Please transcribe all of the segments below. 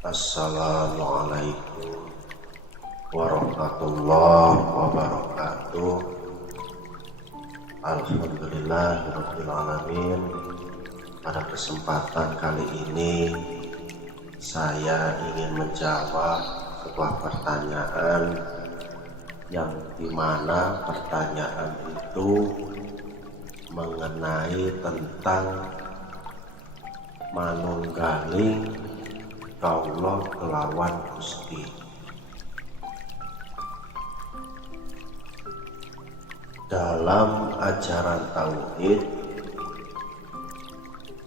Assalamualaikum warahmatullahi wabarakatuh. Alhamdulillahirabbil alamin. Pada kesempatan kali ini saya ingin menjawab sebuah pertanyaan yang dimana pertanyaan itu mengenai tentang manunggaling kawula kelawan Gusti. Dalam ajaran tauhid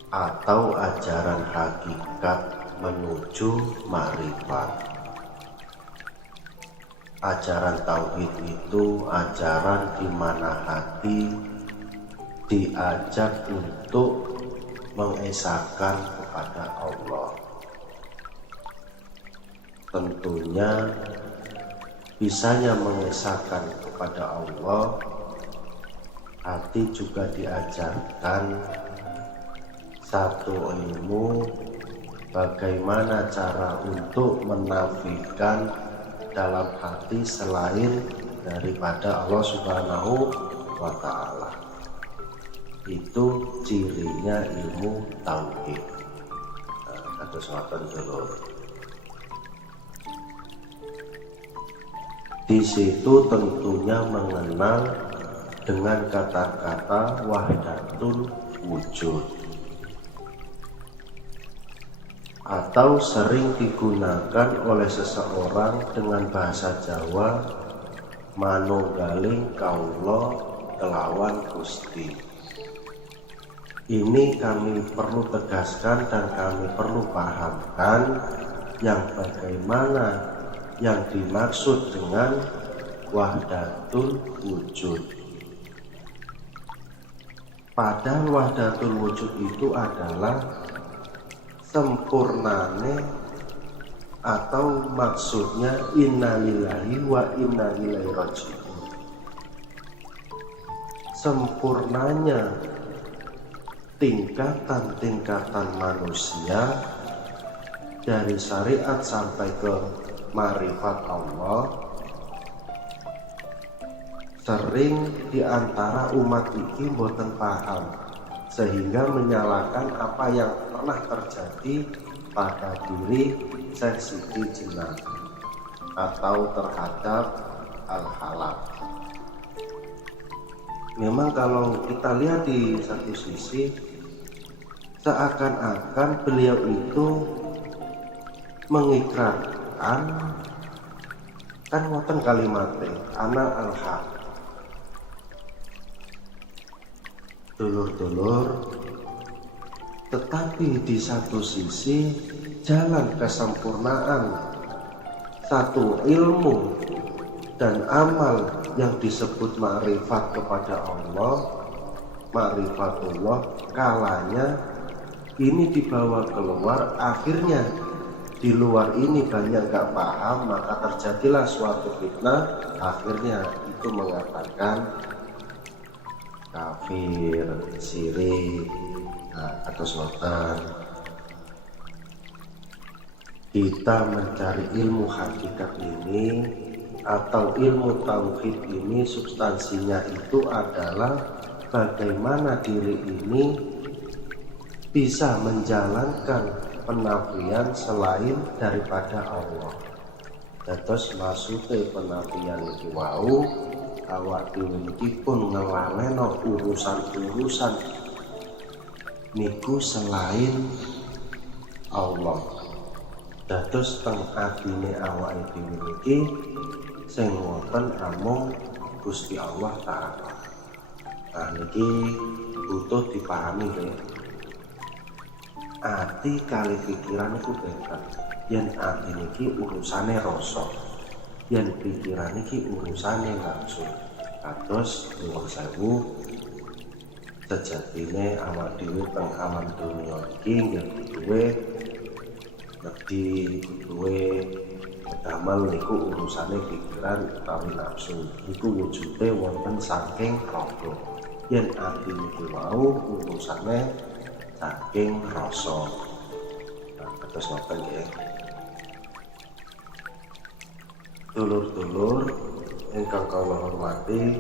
atau ajaran hakikat menuju ma'rifat. Ajaran tauhid itu ajaran di mana hati diajak untuk mengesahkan kepada Allah. Tentunya bisanya mengesahkan kepada Allah, hati juga diajarkan satu ilmu bagaimana cara untuk menafikan dalam hati selain daripada Allah Subhanahu wa Ta'ala. Itu cirinya ilmu tauhid. Kata sahabat dulu. Di situ tentunya mengenal dengan kata-kata wahdatul wujud, atau sering digunakan oleh seseorang dengan bahasa Jawa manunggaling kawula kelawan Gusti. Ini kami perlu tegaskan dan kami perlu pahamkan yang bagaimana yang dimaksud dengan wahdatul wujud. Padahal wahdatul wujud itu adalah sempurnane atau maksudnya innalillahi wa inna ilaihi raji'un. Sempurnanya tingkatan-tingkatan manusia dari syariat sampai ke ma'rifat Allah, sering diantara umat iki boten paham sehingga menyalahkan apa yang pernah terjadi pada diri Syekh Siti Jenar atau terhadap al-halal. Memang kalau kita lihat di satu sisi seakan-akan beliau itu mengikrarkan kan wonten kalimatnya ana al-haq. Dulur-dulur, tetapi di satu sisi jalan kesempurnaan satu ilmu dan amal yang disebut ma'rifat kepada Allah, ma'rifatullah, kalanya ini dibawa keluar, akhirnya di luar ini banyak gak paham, maka terjadilah suatu fitnah, akhirnya itu mengatakan kafir, syirik, atau sultan. Kita mencari ilmu hakikat ini atau ilmu tauhid ini, substansinya itu adalah bagaimana diri ini bisa menjalankan penafian selain daripada Allah. Terus maksudnya penafian iki wau awak dhewe iki pun ngelaleno urusan-urusan niku selain Allah. Dados teng atine awake dhewe iki sing wonten amung Gusti Allah Ta'ala. Nah niki butuh dipahami ya. Ati kali pikiran itu beda. Yen ati niki urusane rasa, yen pikiran niki urusane nafsu. Kados nuwun sewu, sejatine awak dhewe teng alam dunya iki nggih duwe ngerti, duwe damel niku urusane pikiran utawi nafsu. Iku wujude wonten saking raga. Yen ati niki wau urusane saking rasa. Terus ngoten nggih. Dulur-dulur ingkang kula hormati,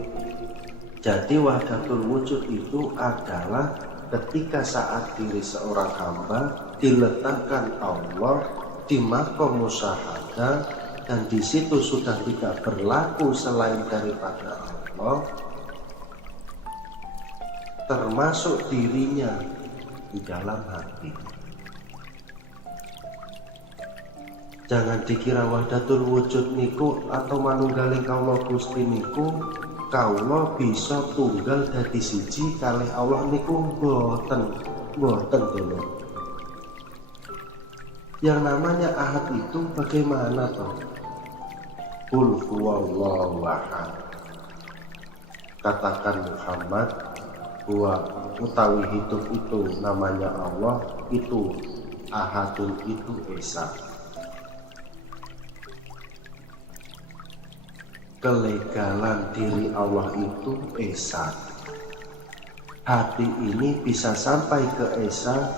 jadi wahdatul wujud itu adalah ketika saat diri seorang hamba diletakkan Allah di maqam musyahadah dan di situ sudah tidak berlaku selain daripada Allah, termasuk dirinya di dalam hati. Jangan dikira wahdatul wujud niku atau manunggaling kaula Gusti niku kaula bisa tunggal dadi siji kalih Allah niku boten dulu. Yang namanya ahad itu bagaimana toh? Qul huwallahu ahad. Katakan Muhammad bahwa utawi hidup itu namanya Allah, itu ahadun, itu esa. Kelegalan diri Allah itu esa. Hati ini bisa sampai ke esa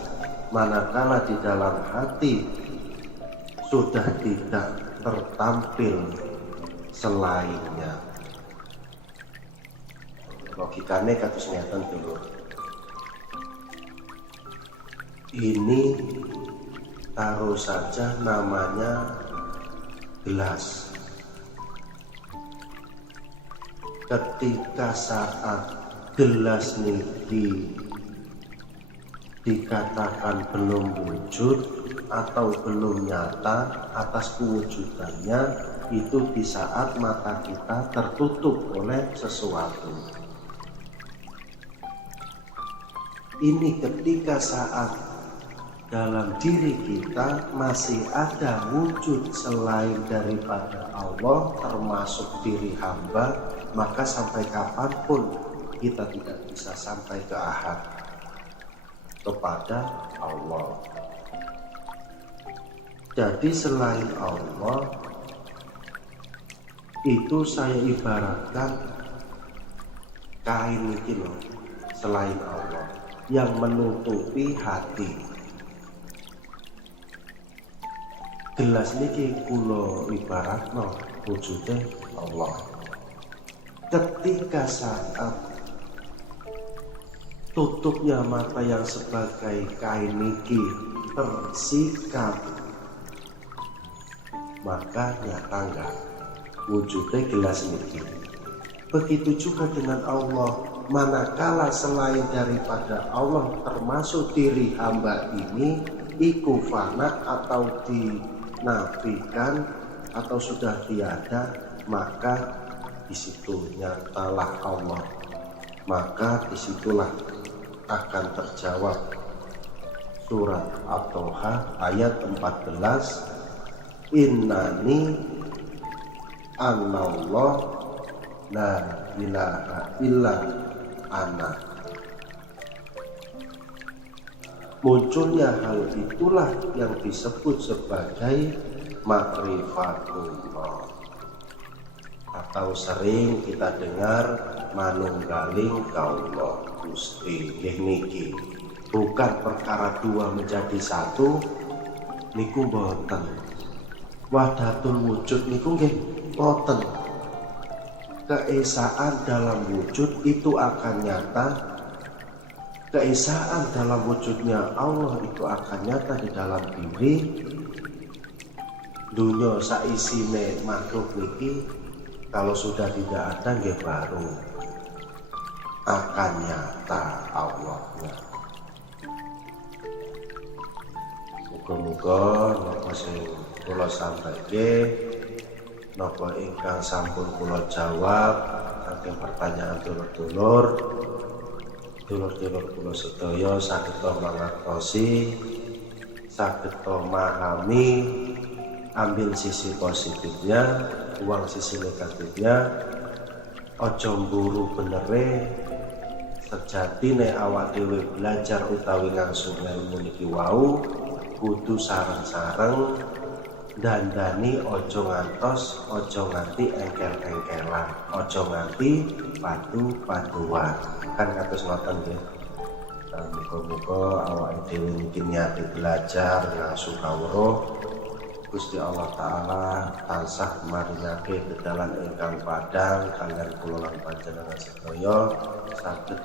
manakala di dalam hati sudah tidak tertampil selainnya. Logikanya kados ngeten dulu. Ini taruh saja namanya gelas. Ketika saat gelas niki dikatakan belum wujud atau belum nyata atas kewujudannya, itu di saat mata kita tertutup oleh sesuatu. Ini ketika saat dalam diri kita masih ada wujud selain daripada Allah, termasuk diri hamba, maka sampai kapanpun kita tidak bisa sampai ke ahad, kepada Allah. Jadi selain Allah itu saya ibaratkan kain iki loh, selain Allah yang menutupi hati. Gelas niki kula ibaratno wujudnya Allah. Ketika saat tutupnya mata yang sebagai kain niki tersikat, maka nyata enggak wujudnya gelas niki. Begitu juga dengan Allah, manakala selain daripada Allah termasuk diri hamba ini iku fana atau dinafikan atau sudah tiada, maka disitu nyatalah Allah. Maka disitulah akan terjawab surat At-Toha ayat 14, innani anallah la ilaha illa ana. Munculnya hal itulah yang disebut sebagai ma'rifatullah, atau sering kita dengar manunggaling kaula Gusti. Nggih niki bukan perkara dua menjadi satu niku mboten. Wahdatul wujud niku nggih mboten. Keesaan dalam wujud itu akan nyata. Keesaan dalam wujudnya Allah itu akan nyata di dalam diri. Dunia saisine makhluk niki kalau sudah tidak ada nggih baru akan nyata Allahnya. Muga-muga napa sing kula sampaikan, napa ingkang sampun kula jawab saking pertanyaan dulur-dulur kula sedaya saged mangertosi, saged memahami, ambil sisi positifnya, buang sisi negatifnya. Ojo mburu benere, sejatine awak dhewe belajar utawi ngangsung ilmu niki wau kudu sareng-sareng dandani, ojo ngantos, ojo nganti engkel-engkelan, ojo nganti padu-paduan. Kan kados ngoten nggih. Muga-muga awake dhewe niki niate belajar ngangsung kawruh Gusti Allah Ta'ala tansah marinake dedalan ingkang padang kalian kula lan panjenengan sedaya saged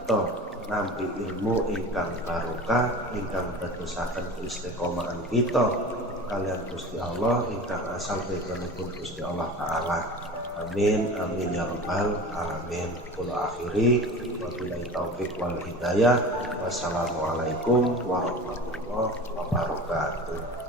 nampi ilmu ingkang barokah ingkang dadosaken istiqomahan kita kalian Gusti Allah ingkang asal saking Gusti Allah Ta'ala. Amin amin ya rabbal alamin. Kula akhiri wabillahi taufik wal hidayah. Wassalamualaikum warahmatullahi wabarakatuh.